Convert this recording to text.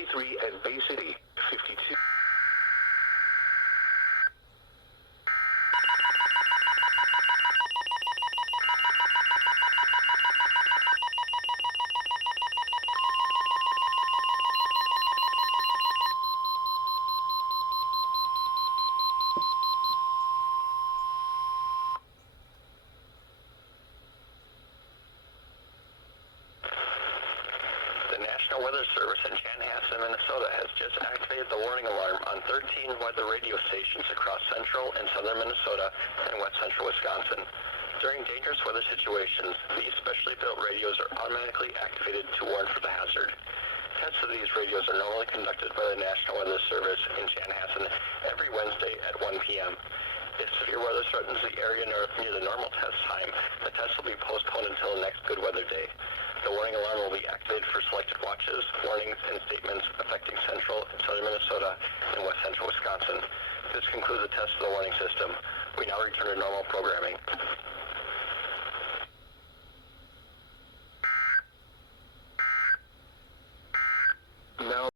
23 and Bay City 52. National Weather Service in Chanhassen, Minnesota has just activated the warning alarm on 13 weather radio stations across central and southern Minnesota and west central Wisconsin. During dangerous weather situations, these specially built radios are automatically activated to warn for the hazard. Tests of these radios are normally conducted by the National Weather Service in Chanhassen every Wednesday at 1 p.m. If severe weather threatens the area near the normal test time, the test will be postponed until the next good weather day. The warning alarm will be activated for selected watches, warnings, and statements affecting central and southern Minnesota and west central Wisconsin. This concludes the test of the warning system. We now return to normal programming.